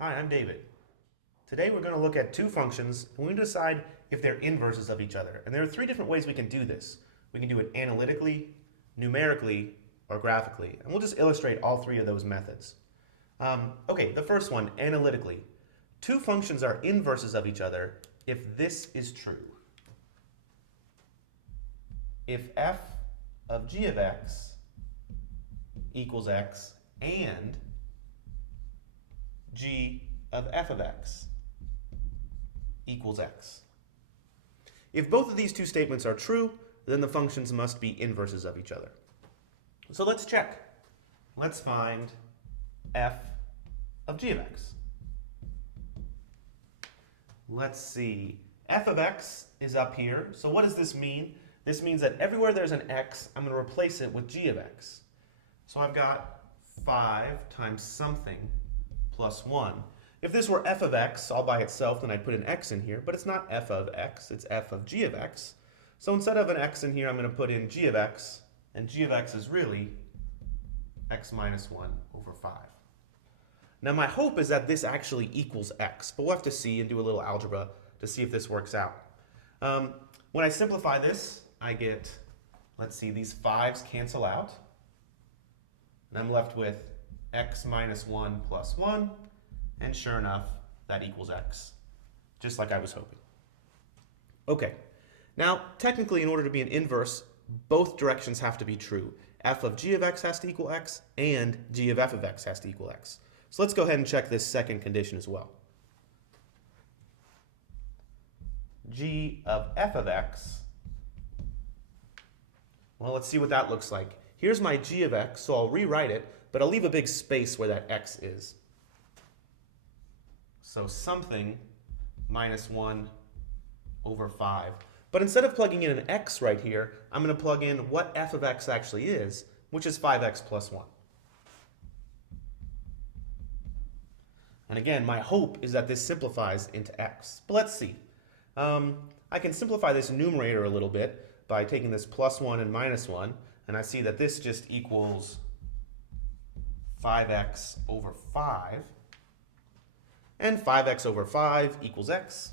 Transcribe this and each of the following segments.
Hi, I'm David. Today we're going to look at two functions and we're going to decide if they're inverses of each other. And there are three different ways we can do this. We can do it analytically, numerically, or graphically. And we'll just illustrate all three of those methods. Okay, the first one, analytically. Two functions are inverses of each other if this is true. If f of g of x equals x and g of f of x equals x. If both of these two statements are true, then the functions must be inverses of each other. So let's check. Let's find f of g of x. Let's see. F of x is up here. So what does this mean? This means that everywhere there's an x, I'm going to replace it with g of x. So I've got 5 times something plus 1. If this were f of x all by itself, then I'd put an x in here, but it's not f of x, it's f of g of x. So instead of an x in here, I'm going to put in g of x, and g of x is really x minus 1 over 5. Now my hope is that this actually equals x, but we'll have to see and do a little algebra to see if this works out. When I simplify this, I get, let's see, these 5's cancel out, and I'm left with x minus 1 plus 1, and sure enough, that equals x, just like I was hoping. Okay, now technically in order to be an inverse, both directions have to be true. F of g of x has to equal x, and g of f of x has to equal x. So let's go ahead and check this second condition as well. G of f of x, well, let's see what that looks like. Here's my g of x, so I'll rewrite it, but I'll leave a big space where that x is. So something minus 1 over 5. But instead of plugging in an x right here, I'm going to plug in what f of x actually is, which is 5x plus 1. And again, my hope is that this simplifies into x. But let's see. I can simplify this numerator a little bit by taking this plus 1 and minus 1, and I see that this just equals 5x over 5, and 5x over 5 equals x.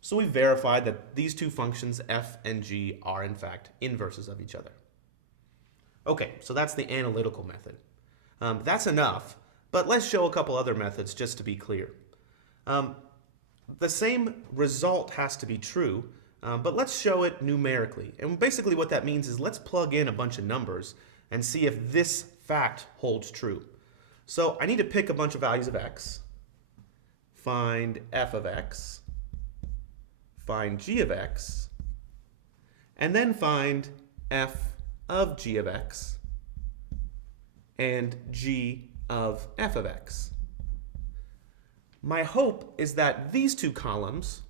So we verified that these two functions, f and g, are in fact inverses of each other. Okay, so that's the analytical method. That's enough, but let's show a couple other methods just to be clear. The same result has to be true, but let's show it numerically. And basically what that means is let's plug in a bunch of numbers and see if this fact holds true. So I need to pick a bunch of values of x, find f of x, find g of x, and then find f of g of x and g of f of x. My hope is that these two columns,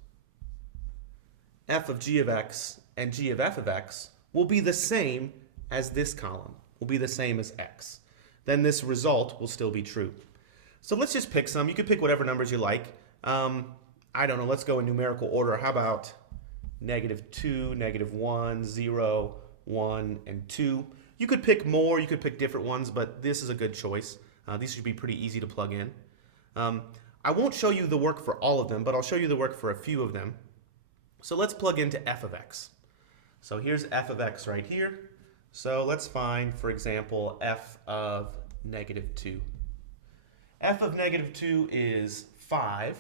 f of g of x and g of f of x, will be the same as this column, will be the same as x. Then this result will still be true. So let's just pick some. You could pick whatever numbers you like. I don't know, let's go in numerical order. How about -2, -1, 0, 1, and 2? You could pick more, you could pick different ones, but this is a good choice. These should be pretty easy to plug in. I won't show you the work for all of them, but I'll show you the work for a few of them. So let's plug into f of x. So here's f of x right here. So let's find, for example, f of -2. F of -2 is 5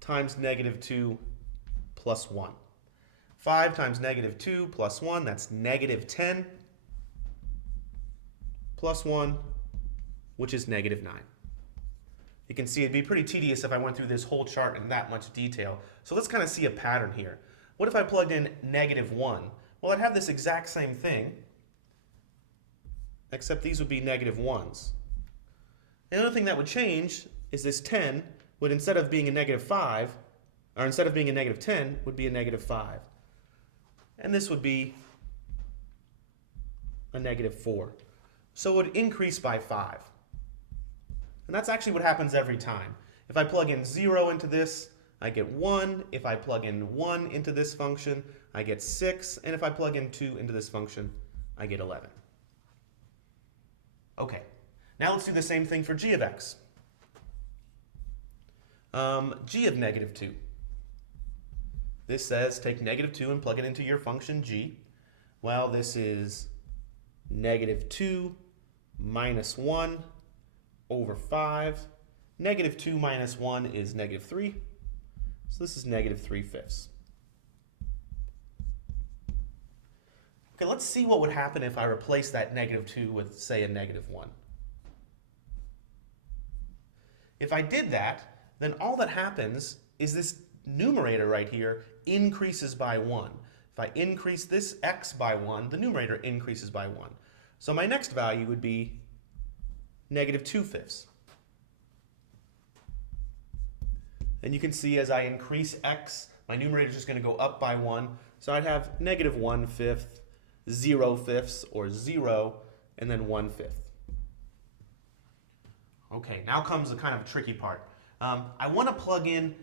times -2 plus 1. 5 times -2 plus 1, that's -10 plus 1, which is -9. You can see it'd be pretty tedious if I went through this whole chart in that much detail. So let's kind of see a pattern here. What if I plugged in -1? Well, I'd have this exact same thing, except these would be -1s. And the other thing that would change is this 10 would, instead of being a -5, or instead of being a -10, would be a -5. And this would be a -4. So it would increase by 5. And that's actually what happens every time. If I plug in 0 into this, I get 1. If I plug in 1 into this function, I get 6. And if I plug in 2 into this function, I get 11. Okay, Now let's do the same thing for g of x. G of negative 2. This says take negative 2 and plug it into your function g. Well, this is negative 2 minus 1 over 5. Negative 2 minus 1 is negative 3. So this is negative 3/5. Okay, let's see what would happen if I replace that negative 2 with, say, a negative 1. If I did that, then all that happens is this numerator right here increases by 1. If I increase this x by 1, the numerator increases by 1. So my next value would be negative 2/5. And you can see as I increase x, my numerator is just going to go up by 1. So I'd have negative 1/5, 0/5, or 0, and then 1/5. Okay, now comes the kind of tricky part. I want to plug in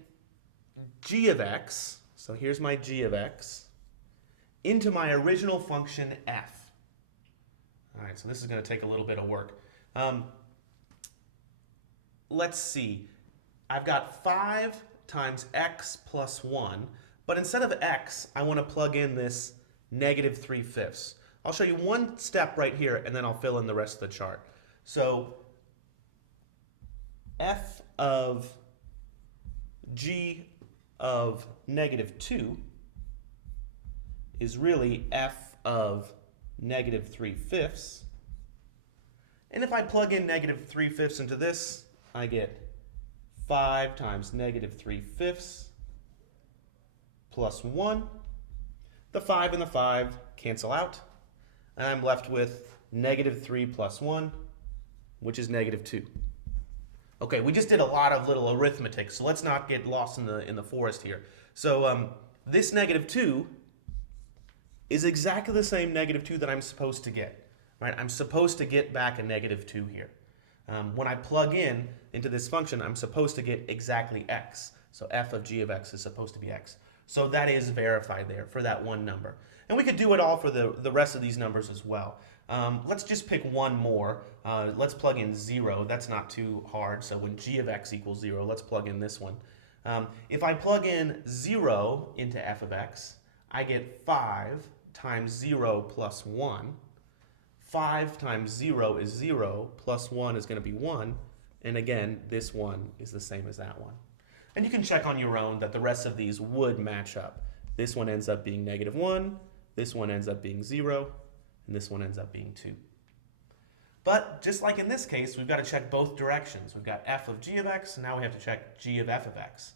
g of x, so here's my g of x, into my original function f. All right, so this is going to take a little bit of work. Let's see. I've got 5 times x plus 1, but instead of x, I want to plug in this negative 3/5. I'll show you one step right here, and then I'll fill in the rest of the chart. So f of g of negative 2 is really f of negative 3/5. And if I plug in negative 3/5 into this, I get 5 times negative 3/5 plus 1. The 5 and the 5 cancel out, and I'm left with negative 3 plus 1, which is negative 2. Okay, we just did a lot of little arithmetic, so let's not get lost in the forest here. So this negative 2 is exactly the same negative 2 that I'm supposed to get. Right? I'm supposed to get back a negative 2 here. When I plug in into this function, I'm supposed to get exactly x. So f of g of x is supposed to be x. So that is verified there for that one number. And we could do it all for the rest of these numbers as well. Let's just pick one more. Let's plug in 0. That's not too hard. So when g of x equals 0, let's plug in this one. If I plug in 0 into f of x, I get 5 times 0 plus 1. 5 times 0 is 0, plus 1 is going to be 1. And again, this one is the same as that one. And you can check on your own that the rest of these would match up. This one ends up being negative 1, this one ends up being 0, and this one ends up being 2. But just like in this case, we've got to check both directions. We've got f of g of x, and now we have to check g of f of x.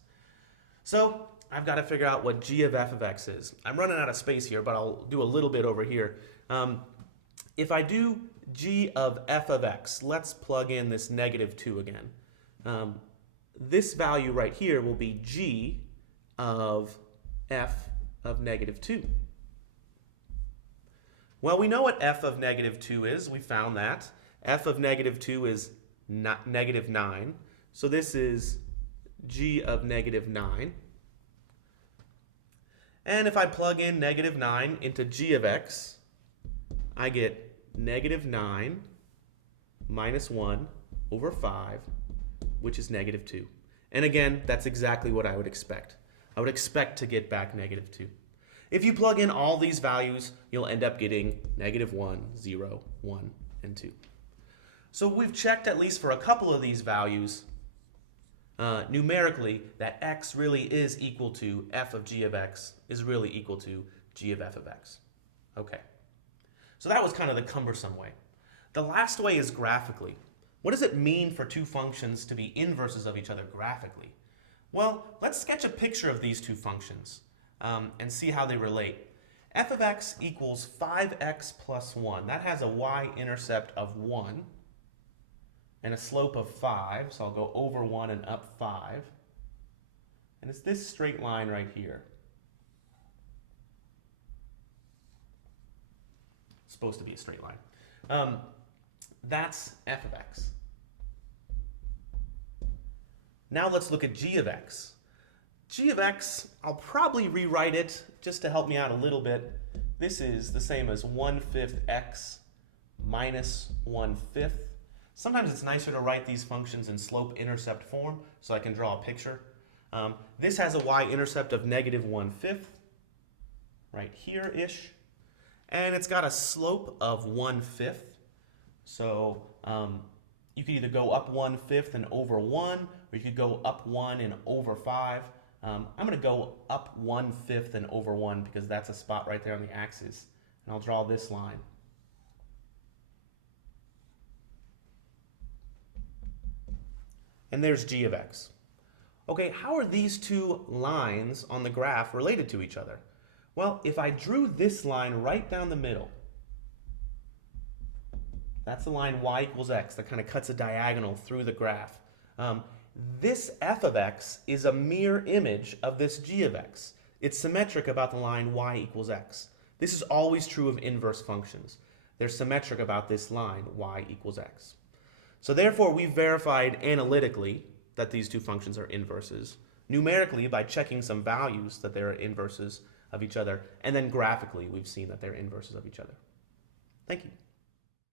So I've got to figure out what g of f of x is. I'm running out of space here, but I'll do a little bit over here. If I do g of f of x, let's plug in this negative 2 again. This value right here will be g of f of negative 2. Well, we know what f of negative 2 is. We found that. F of negative 2 is negative 9. So this is g of negative 9. And if I plug in negative 9 into g of x, I get negative 9 minus 1 over 5, which is negative 2. And again, that's exactly what I would expect. I would expect to get back negative 2. If you plug in all these values, you'll end up getting negative 1, 0, 1, and 2. So we've checked at least for a couple of these values numerically that x really is equal to f of g of x is really equal to g of f of x. Okay. So that was kind of the cumbersome way. The last way is graphically. What does it mean for two functions to be inverses of each other graphically? Well, let's sketch a picture of these two functions and see how they relate. F of x equals 5x plus 1. That has a y-intercept of 1 and a slope of 5. So I'll go over 1 and up 5. And it's this straight line right here. It's supposed to be a straight line. That's f of x. Now let's look at g of x. G of x, I'll probably rewrite it just to help me out a little bit. This is the same as 1/5 x minus 1/5. Sometimes it's nicer to write these functions in slope-intercept form so I can draw a picture. This has a y-intercept of -1/5, right here-ish, and it's got a slope of 1/5. So you could either go up 1/5 and over 1, or you could go up 1 and over 5. I'm going to go up 1/5 and over 1 because that's a spot right there on the axis. And I'll draw this line. And there's g of x. Okay, how are these two lines on the graph related to each other? Well, if I drew this line right down the middle, that's the line y equals x that kind of cuts a diagonal through the graph. This f of x is a mirror image of this g of x. It's symmetric about the line y equals x. This is always true of inverse functions. They're symmetric about this line, y equals x. So therefore, we've verified analytically that these two functions are inverses, numerically by checking some values that they're inverses of each other, and then graphically we've seen that they're inverses of each other. Thank you.